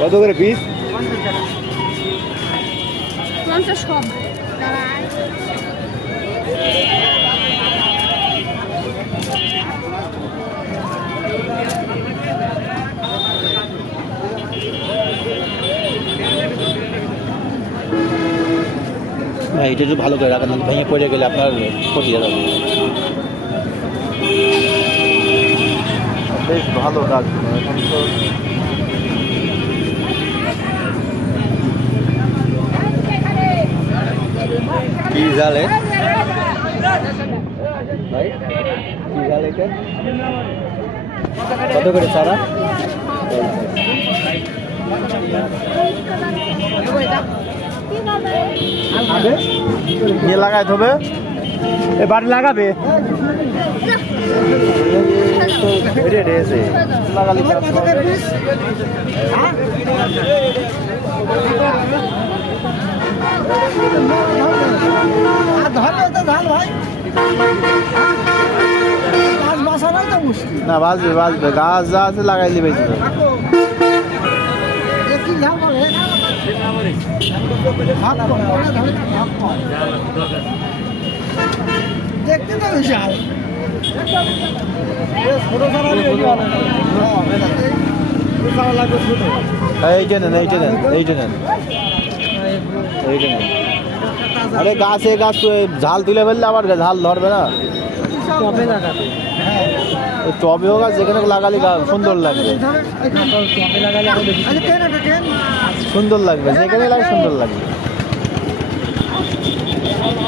কত করে পিস? 50 সব। ভাই এটা একটু ভালো করে রাখেন, ভেঙে পড়ে গেলে আপনার ক্ষতি হয়ে যাবে। বেশ ভালো রাখবেন এখন তো। কি জালে ভাই, কি জাল এটা? কত করে চারা? নিয়ে লাগাই হবে, এবার লাগাবে লাগালি না বাঁচবে বাঁচবে, গাছ যা আছে লাগাইলে বেঁচে যাবে। দেখতে তো বিশাল এইটা নেন, এইটা নেন, এইটা নেন, এইটা নেন। আরে গাছে গাছ ঝাল তুলে ফেললে আবার ঝাল ধরবে না। টবে হোক আর যেখানে লাগালে সুন্দর লাগবে, সুন্দর লাগবে, যেখানে লাগে সুন্দর লাগবে।